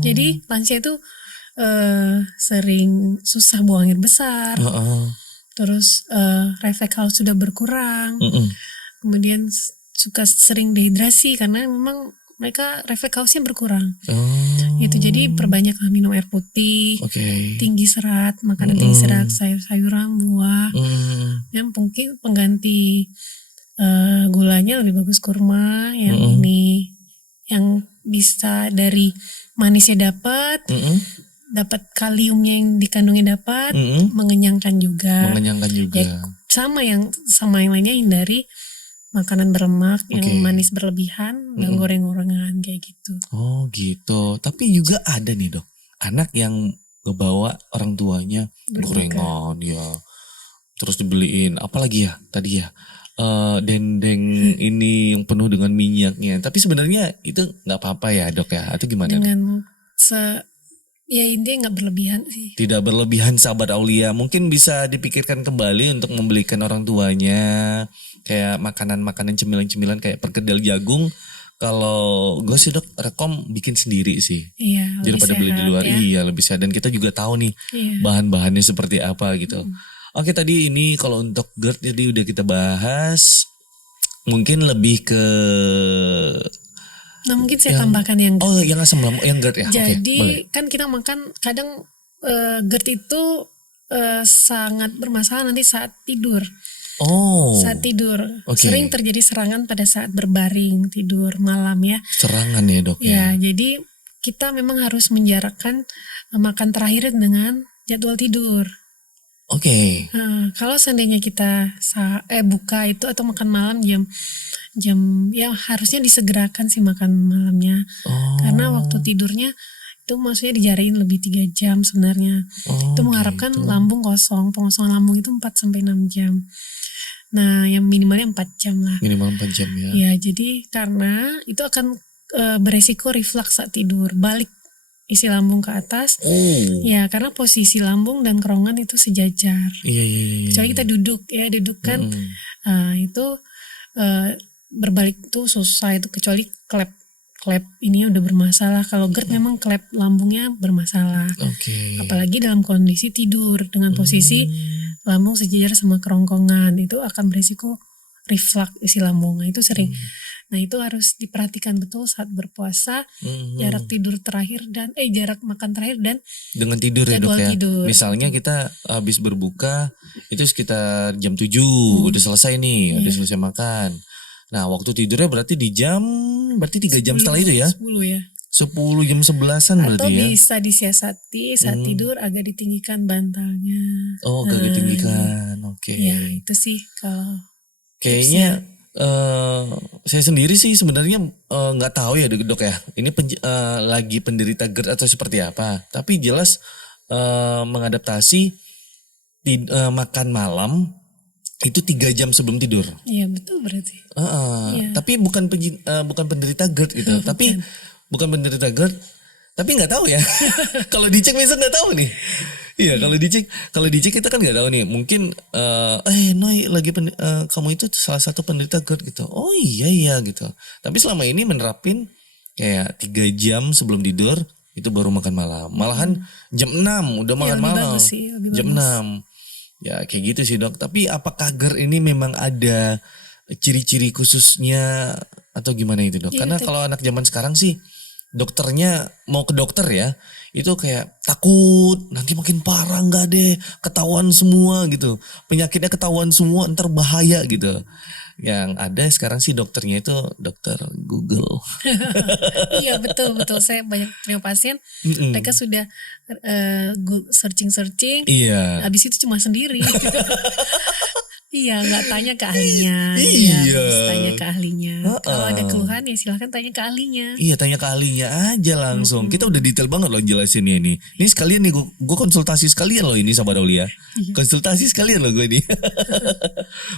Jadi lansia itu sering susah buang air besar, terus refleks haus sudah berkurang, kemudian suka sering dehidrasi karena memang mereka refleks hausnya berkurang. Itu jadi perbanyak minum air putih, tinggi serat, makanan tinggi serat, sayur-sayuran, buah. Yang mungkin pengganti gulanya lebih bagus kurma yang ini, yang bisa dari manisnya dapat kaliumnya yang dikandungnya dapat, mengenyangkan juga. Ya, sama yang lainnya hindari makanan berlemak yang manis berlebihan dan goreng-gorengan kayak gitu. Oh gitu. Tapi juga ada nih dok, anak yang ngebawa orang tuanya gorengan ya, terus dibeliin apalagi ya tadi ya dendeng ini yang penuh dengan minyaknya. Tapi sebenarnya itu nggak apa-apa ya dok ya, atau gimana? Ya intinya nggak berlebihan sih. Tidak berlebihan sahabat Aulia. Mungkin bisa dipikirkan kembali untuk membelikan orang tuanya kayak makanan-makanan cemilan-cemilan kayak perkedel jagung. Kalau gue sih dok rekom bikin sendiri sih. Iya, daripada beli di luar. Ya. Iya lebih sehat, dan kita juga tahu nih bahan-bahannya seperti apa gitu. Oke, tadi ini kalau untuk GERD jadi udah kita bahas. Mungkin lebih ke mungkin saya tambahkan yang GERD. Oh, yang asam lambung, yang GERD ya. Jadi kan kita makan kadang GERD itu sangat bermasalah nanti saat tidur. Saat tidur sering terjadi serangan pada saat berbaring tidur malam ya. Serangan ya dok ya. Jadi kita memang harus menjarakkan makan terakhir dengan jadwal tidur. Kalau seandainya kita buka itu atau makan malam jam ya harusnya disegerakan sih makan malamnya. Karena waktu tidurnya itu maksudnya dijarain lebih 3 jam sebenarnya. Itu mengharapkan lambung kosong, pengosongan lambung itu 4-6 jam. Nah yang minimalnya 4 jam lah. Minimal 4 jam ya. Ya jadi karena itu akan beresiko reflux saat tidur, balik isi lambung ke atas. Ya karena posisi lambung dan kerongkongan itu sejajar. Iya. Kecuali kita duduk kan itu berbalik itu susah itu, kecuali klep ini udah bermasalah. Kalau GERD memang klep lambungnya bermasalah. Apalagi dalam kondisi tidur dengan posisi lambung sejajar sama kerongkongan, itu akan berisiko reflux isi lambung. Nah, itu sering. Nah itu harus diperhatikan betul saat berpuasa, jarak tidur terakhir dan jarak makan terakhir dan dengan tidur ya dok ya. Tidur. Misalnya kita habis berbuka itu sekitar jam 7 udah selesai nih, udah selesai makan. Nah waktu tidurnya berarti 3 jam setelah itu ya? 10 ya. 10 jam 11-an berarti ya? Atau bisa disiasati saat tidur agak ditinggikan bantalnya. Agak ditinggikan, Ya itu sih kalau kayaknya saya sendiri sih sebenarnya nggak tahu ya dok ya. Ini lagi penderita GERD atau seperti apa. Tapi jelas mengadaptasi makan malam itu 3 jam sebelum tidur. Iya betul berarti. Tapi bukan penderita GERD gitu. Tapi bukan penderita GERD. Tapi nggak tahu ya. Kalau dicek bisa nggak tahu nih. Iya, kalau dicek kita kan nggak tahu nih. Mungkin Noi lagi kamu itu salah satu penderita GERD gitu. Oh iya gitu. Tapi selama ini menerapin kayak 3 jam sebelum tidur itu baru makan malam. Malahan jam 6 udah makan lebih malam. bagus sih, lebih Jam bagus. 6. Ya kayak gitu sih dok. Tapi apakah GERD ini memang ada ciri-ciri khususnya atau gimana itu dok? Iya, Karena kalau anak zaman sekarang sih dokternya mau ke dokter ya itu kayak takut nanti makin parah nggak deh ketahuan semua gitu, penyakitnya ketahuan semua ntar bahaya gitu. Yang ada sekarang sih dokternya itu dokter Google. Iya betul, saya banyak punya pasien, mereka sudah searching, Iya. habis itu cuma sendiri. Iya, nggak tanya ke ahlinya. Iya. Bagus tanya ke ahlinya. Kalau ada keluhan ya silahkan tanya ke ahlinya. Iya, tanya ke ahlinya aja langsung. Kita udah detail banget loh jelasinnya ini. Ini sekalian nih gue konsultasi sekalian loh ini sahabat Aulia. Konsultasi sekalian loh gue ini.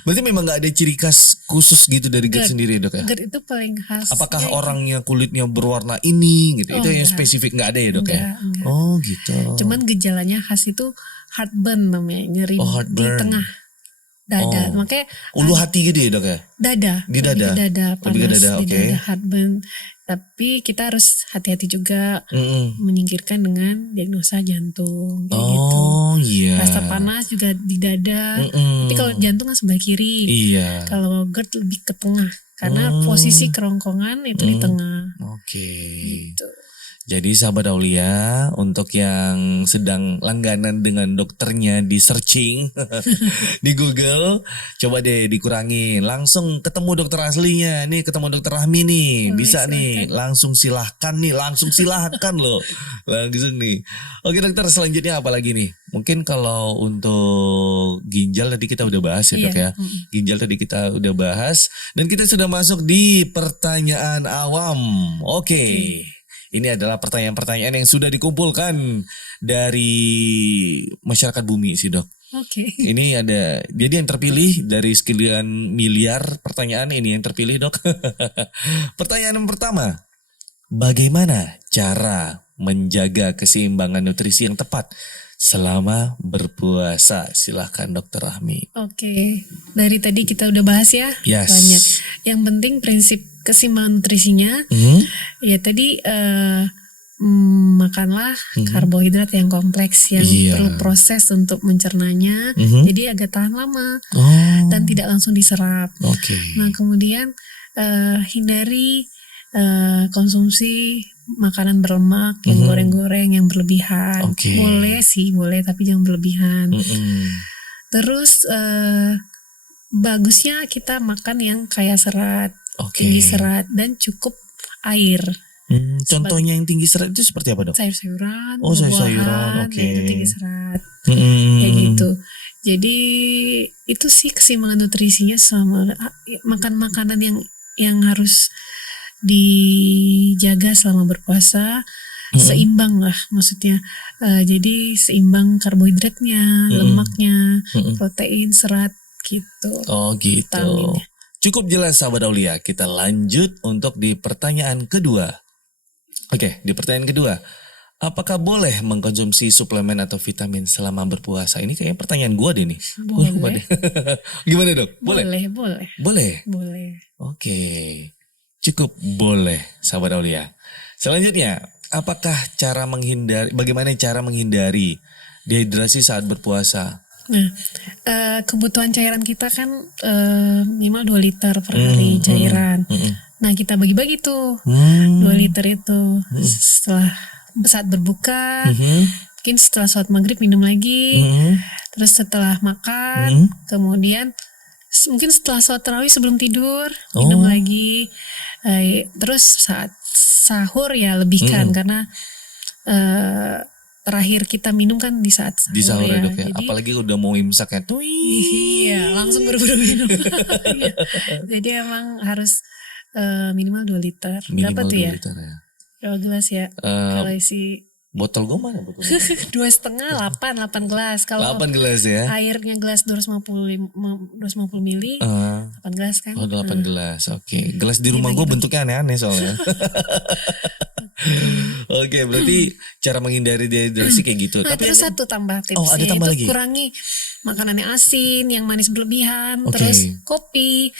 Berarti memang gak ada ciri khas khusus gitu dari GERD sendiri dok ya? GERD itu paling khas. Apakah orangnya kulitnya berwarna ini gitu? Itu yang spesifik gak ada ya dok ya? Enggak. Oh gitu. Cuman gejalanya khas itu heartburn namanya, nyeri di tengah dada. Makanya ulu hati gitu ya dok ya? dada. Di dada. Lebih ke dada, panas Lebih ke dada, di oke. dada, heartburn. Tapi kita harus hati-hati juga menyingkirkan dengan diagnosa jantung kayak gitu. Oh iya. Rasa panas juga di dada. Tapi kalau jantung kan sebelah kiri. Iya. Kalau GERD lebih ke tengah karena posisi kerongkongan itu di tengah. Oke. Gitu. Jadi sahabat Aulia, untuk yang sedang langganan dengan dokternya di searching di Google, coba deh dikurangin. Langsung ketemu dokter aslinya. Nih ketemu dokter Rahmi nih. Boleh, Bisa silakan. nih. Langsung silahkan loh. Langsung nih. Oke dokter, selanjutnya apa lagi nih? Mungkin kalau untuk ginjal tadi kita udah bahas ya dok ya. Ginjal tadi kita udah bahas. Dan kita sudah masuk di pertanyaan awam. Oke. Ini adalah pertanyaan-pertanyaan yang sudah dikumpulkan dari masyarakat bumi sih dok. Oke. Ini ada, jadi yang terpilih dari sekian miliar pertanyaan ini yang terpilih dok. Pertanyaan yang pertama, bagaimana cara menjaga keseimbangan nutrisi yang tepat selama berpuasa? Silahkan dokter Rahmi. Oke. Dari tadi kita udah bahas ya. Yes. Banyak. Yang penting prinsip keseimbangan nutrisinya. Ya tadi makanlah karbohidrat yang kompleks yang perlu proses untuk mencernanya. Jadi agak tahan lama dan tidak langsung diserap. Oke. Nah kemudian hindari konsumsi makanan berlemak yang goreng-goreng yang berlebihan. Boleh tapi jangan berlebihan. Terus bagusnya kita makan yang kaya serat, tinggi serat dan cukup air. Contohnya yang tinggi serat itu seperti apa dok? Sayur-sayuran, sayur-sayuran, buah-buahan, itu tinggi serat. Hmm. Kayak gitu. Jadi itu sih keseimbangan nutrisinya sama makan makanan yang harus dijaga selama berpuasa. Seimbang lah maksudnya. Jadi seimbang karbohidratnya, lemaknya, protein, serat gitu. Oh gitu. Vitaminnya. Cukup jelas sahabat Aulia. Kita lanjut untuk di pertanyaan kedua. Oke, di pertanyaan kedua. Apakah boleh mengkonsumsi suplemen atau vitamin selama berpuasa? Ini kayaknya pertanyaan gue deh nih. Boleh. Gimana dok? Boleh. Boleh? Oke. Cukup boleh sahabat Aulia. Selanjutnya, apakah bagaimana cara menghindari dehidrasi saat berpuasa? Nah, kebutuhan cairan kita kan minimal 2 liter per hari cairan. Nah, kita bagi-bagi tuh 2 liter itu saat berbuka, mungkin setelah sholat maghrib minum lagi, terus setelah makan, kemudian mungkin setelah sholat tarawih sebelum tidur minum lagi, terus saat sahur ya lebihkan karena terakhir kita minum kan di saat sahur, di sahur ya dok ya. Jadi, apalagi udah mau imsak ya. Iya, langsung buru-buru minum. Iya. Jadi emang harus minimal 2 liter. Minimal Berapa tuh 2 ya? liter ya. Berapa gelas ya? Kalau isi Botol gue mana botol? 2,5, 8 gelas. Kalau 8 gelas ya. airnya gelas 250 mili, 8 gelas kan? Oh 8 gelas, oke. Gelas di rumah gue bentuknya aneh-aneh soalnya. Oke, berarti cara menghindari dehidrasi kayak gitu. Nah, Tapi terus satu tambah tipsnya, ada tambah itu lagi? kurangi makanan yang asin, yang manis berlebihan, Oke. terus kopi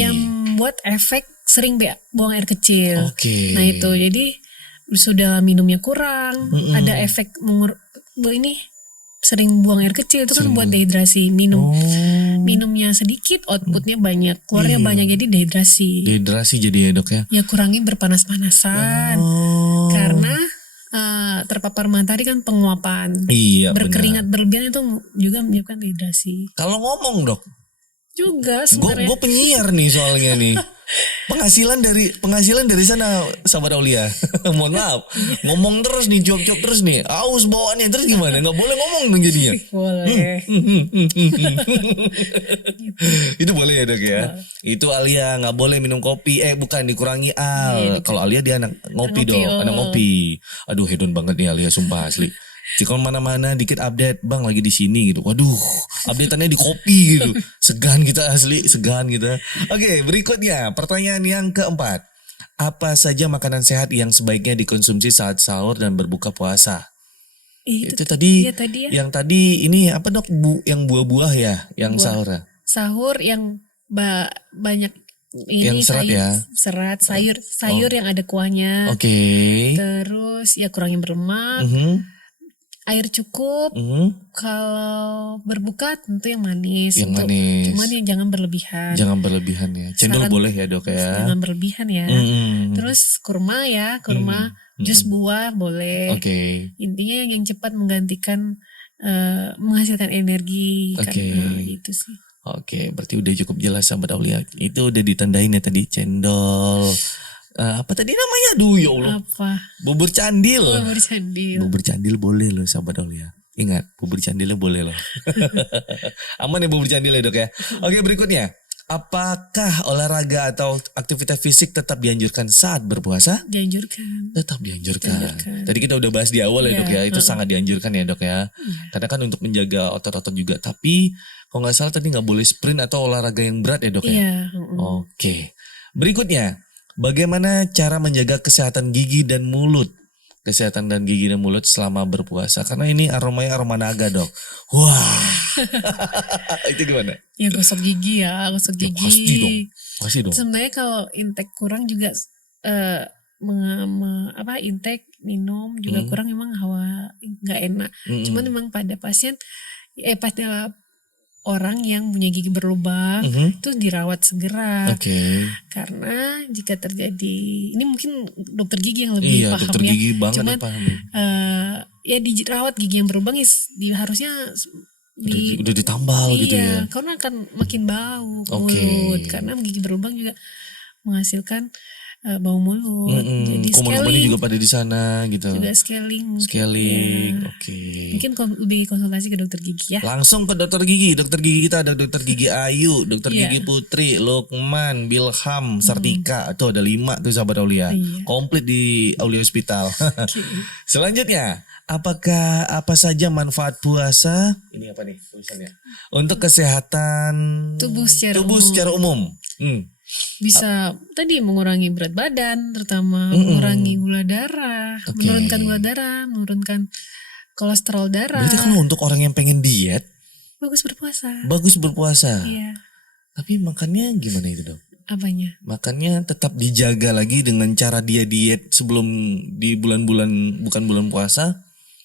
yang buat efek sering buang air kecil. Oke. Nah itu jadi sudah minumnya kurang, ada efek ini sering buang air kecil itu kan buat dehidrasi. Minumnya sedikit, outputnya banyak, keluarnya banyak, jadi dehidrasi. Dehidrasi jadi ya dok ya? Ya kurangi berpanas-panasan, karena terpapar matahari kan penguapan. Iya, berkeringat berlebihan itu juga menyebabkan dehidrasi. Kalau ngomong dok? Juga sebenarnya. Gue penyiar nih soalnya nih. Penghasilan dari sana sahabat Aulia. Mohon maaf, ngomong terus nih, jawab terus nih. Aus bawaannya terus gimana? Nggak boleh ngomong dong jadinya. Boleh. Itu boleh ya dok ya. Itu Alia nggak boleh minum kopi. Bukan, dikurangi al. Kalau Alia dia anak ngopi dong, anak ngopi. Aduh hedon banget nih Alia, sumpah asli. Jika mana-mana dikit update, bang lagi di sini gitu. Waduh, updateannya di kopi gitu. Segan kita asli, segan kita. Oke, berikutnya pertanyaan yang keempat. Apa saja makanan sehat yang sebaiknya dikonsumsi saat sahur dan berbuka puasa? Itu tadi, ya. Yang tadi ini apa dok? Yang buah-buah ya, yang sahur ya? Sahur yang banyak ini yang serat ya? Serat, sayur yang ada kuahnya. Oke. Terus ya kurangin berlemak. Air cukup. Kalau berbuka tentu yang manis. Manis. Cuman yang jangan berlebihan. Jangan berlebihan ya. Cendol boleh ya dok ya. Jangan berlebihan ya. Terus kurma ya, jus buah boleh. Oke. Intinya yang cepat menggantikan menghasilkan energi. Karena itu sih. Oke, berarti udah cukup jelas sahabat Aulia. Itu udah ditandain ya tadi, cendol. Apa tadi namanya? Aduh ya Allah. Apa? Bubur candil. Bubur candil. Bubur candil boleh loh sahabat Aulia. Ingat, bubur candilnya boleh loh. Aman ya bubur candil ya dok ya. Oke, berikutnya. Apakah olahraga atau aktivitas fisik tetap dianjurkan saat berpuasa? Dianjurkan. Tetap dianjurkan. Tadi kita udah bahas di awal ya dok ya. Itu sangat dianjurkan ya dok ya. Karena kan untuk menjaga otot-otot juga. Tapi kalau nggak salah tadi nggak boleh sprint atau olahraga yang berat ya dok ya. Oke. Berikutnya. Bagaimana cara menjaga kesehatan gigi dan mulut? Kesehatan dan gigi dan mulut selama berpuasa. Karena ini aromanya aroma naga dok. Wah. Itu gimana? Ya gosok gigi ya. Gosok gigi. Pasti dong. Sebenarnya kalau intake kurang juga intake minum juga kurang, emang hawa nggak enak. Cuman memang pada pasien pada orang yang punya gigi berlubang itu dirawat segera. Karena jika terjadi, ini mungkin dokter gigi yang lebih paham dokter gigi banget. Cuman ya dirawat gigi yang berlubang harusnya udah ditambal gitu ya. Karena akan makin bau mulut. Karena gigi berlubang juga menghasilkan bau mulut. Jadi scaling juga pada di sana gitu. Juga scaling. Mungkin lebih konsultasi ke dokter gigi ya. Langsung ke dokter gigi. Dokter gigi kita ada dokter gigi Ayu, dokter gigi Putri, Lukman, Bilham, Sartika. Tuh ada 5 tuh sahabat Aulia. Komplit di Aulia Hospital. Selanjutnya, apa saja manfaat puasa? Ini apa nih tulisannya? Untuk kesehatan tubuh secara umum. Bisa tadi mengurangi berat badan, terutama mengurangi gula darah, menurunkan gula darah, menurunkan kolesterol darah. Berarti kalau untuk orang yang pengen diet, bagus berpuasa. Iya. Tapi makannya gimana itu dok? Apanya? Makannya tetap dijaga lagi dengan cara dia diet sebelum di bulan-bulan bukan bulan puasa.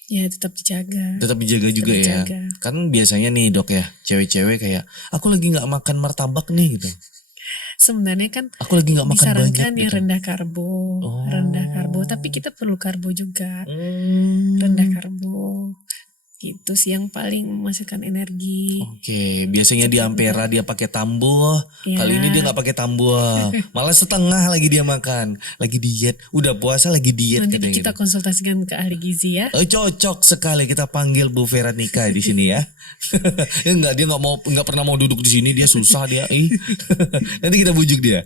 Ya tetap dijaga. Tetap dijaga juga ya. Kan biasanya nih dok ya, cewek-cewek kayak aku lagi nggak makan martabak nih gitu. Sebenarnya kan aku lagi nggak makan banyak. Disarankan yang rendah karbo. Tapi kita perlu karbo juga. Rendah karbo. Itu sih yang paling menghasilkan energi. Oke, biasanya di Ampera dia pakai tambuh. Kali ini dia nggak pakai tambuh, malah setengah lagi dia makan. Lagi diet, udah puasa lagi diet. Nanti kita konsultasikan ke ahli gizi ya. Cocok sekali, kita panggil Bu Veronica di sini ya. Dia nggak pernah mau duduk di sini, dia susah dia. Nanti kita bujuk dia.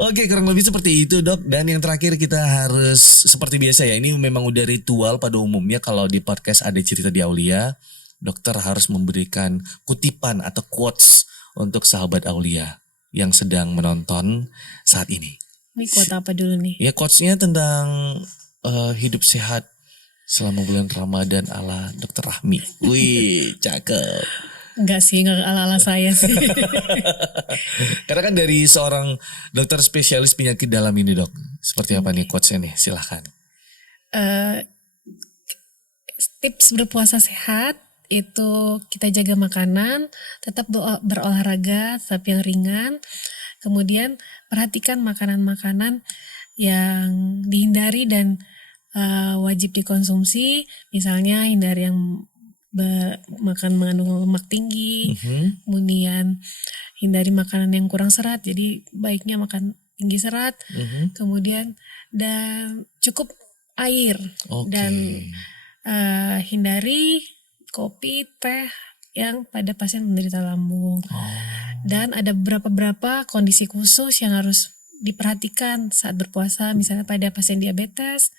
Oke, kurang lebih seperti itu dok. Dan yang terakhir kita harus seperti biasa ya. Ini memang udah ritual pada umumnya kalau di podcast Ada Cerita di Aulia. Dokter harus memberikan kutipan atau quotes untuk sahabat Aulia yang sedang menonton saat ini. Ini quote apa dulu nih? Ya quotesnya tentang hidup sehat selama bulan Ramadan ala Dokter Rahmi. Wih, cakep. Enggak sih, enggak ala-ala saya sih. Karena kan dari seorang dokter spesialis penyakit dalam ini dok, seperti apa nih quotes-nya nih, silahkan. Tips berpuasa sehat itu kita jaga makanan, tetap berolahraga tapi yang ringan. Kemudian perhatikan makanan-makanan yang dihindari dan wajib dikonsumsi. Misalnya hindari yang makan mengandung lemak tinggi, kemudian hindari makanan yang kurang serat. Jadi baiknya makan tinggi serat. Kemudian dan cukup air dan hindari kopi, teh yang pada pasien menderita lambung. Dan ada beberapa kondisi khusus yang harus diperhatikan saat berpuasa, misalnya pada pasien diabetes,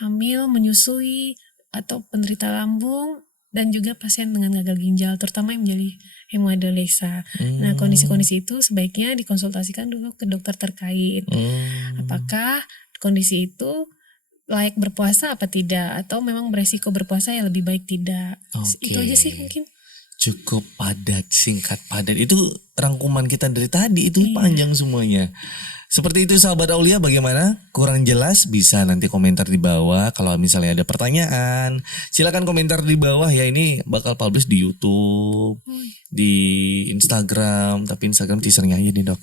hamil, menyusui, atau penderita lambung, dan juga pasien dengan gagal ginjal, terutama yang menjadi hemodialisa. Nah, kondisi-kondisi itu sebaiknya dikonsultasikan dulu ke dokter terkait. Apakah kondisi itu layak berpuasa apa tidak, atau memang beresiko berpuasa yang lebih baik tidak. Itu aja sih mungkin. Cukup padat, singkat, padat. Itu rangkuman kita dari tadi, itu panjang semuanya. Seperti itu sahabat Aulia, bagaimana? Kurang jelas bisa nanti komentar di bawah. Kalau misalnya ada pertanyaan, silakan komentar di bawah ya. Ini bakal publish di YouTube, di Instagram, tapi Instagram teasernya aja nih dok.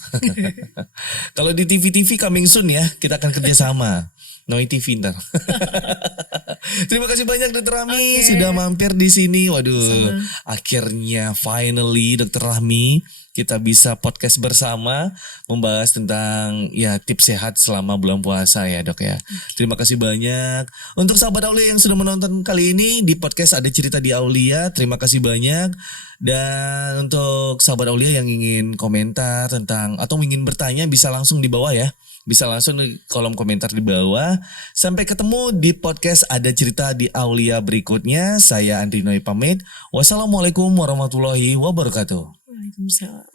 Kalau di TV coming soon ya, kita akan kerjasama. Noi TV ntar. Terima kasih banyak Dokter Rahmi sudah mampir di sini. Waduh, akhirnya finally Dokter Rahmi kita bisa podcast bersama membahas tentang ya tips sehat selama bulan puasa ya dok ya. Terima kasih banyak untuk sahabat Aulia yang sudah menonton kali ini di podcast Ada Cerita di Aulia. Terima kasih banyak. Dan untuk sahabat Aulia yang ingin komentar tentang atau ingin bertanya bisa langsung di bawah ya. Bisa langsung di kolom komentar di bawah. Sampai ketemu di podcast Ada Cerita di Aulia berikutnya. Saya Andri Noy pamit. Wassalamualaikum warahmatullahi wabarakatuh. Waalaikumsalam.